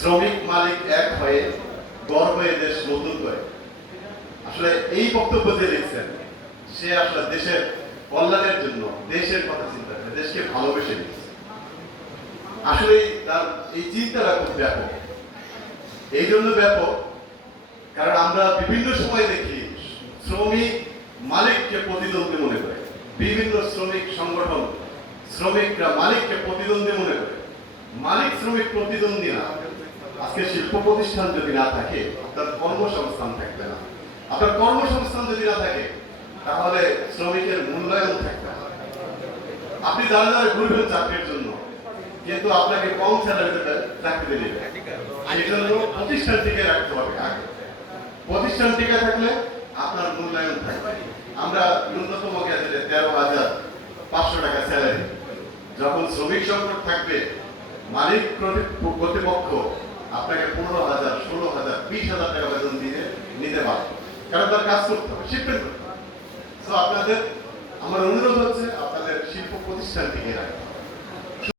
শ্রমিক মালিক এক হয়ে গড় হয়ে দেশ নতুন করে। আসলে এই বক্তব্য যে লিখছেন সে আসলে দেশের কল্যাণের জন্য দেশের কথা চিন্তা করে, দেশকে ভালোবেসে লিখছে। আসলে তার এই চিন্তাটা খুব ব্যাপক। এই জন্য ব্যাপক কারণ আমরা বিভিন্ন সময় দেখি শ্রমিক মালিককে প্রতিদ্বন্দ্বী মনে করে, বিভিন্ন শ্রমিক সংগঠন শ্রমিকরা মালিককে প্রতিদ্বন্দ্বী মনে করে। মালিক শ্রমিক প্রতিদ্বন্দ্বী না। আজকে শিল্প প্রতিষ্ঠান যদি না থাকে আপনার কর্মসংস্থান থাকবে না। আপনার কর্মসংস্থান যদি না থাকে তাহলে শ্রমিকের মূল্যায়ন থাকবে না। আপনি যারা যারা ঘুরবেন চাকরির জন্য কিন্তু আপনাকে কম স্যালারিতে চাকরি দেবে, সেই জন্য প্রতিষ্ঠান টিকে রাখতে হবে। আগে প্রতিষ্ঠান টিকে থাকলে আপনার মূল্যায়ন থাকবে। আমরা ন্যূনতম গেজেটে 13,500 টাকা স্যালারি, যখন শ্রমিক সংকট থাকবে মালিক কর্তৃপক্ষ আপনাকে 15,000, 16,000, 20,000 টাকা বেতন দিয়ে নিতে পারবে, কারণ তার কাজ করতে হবে, শিপমেন্ট করতে হবে। তো আপনাদের আমার অনুরোধ হচ্ছে আপনাদের শিল্প প্রতিষ্ঠান টিকে রাখতে।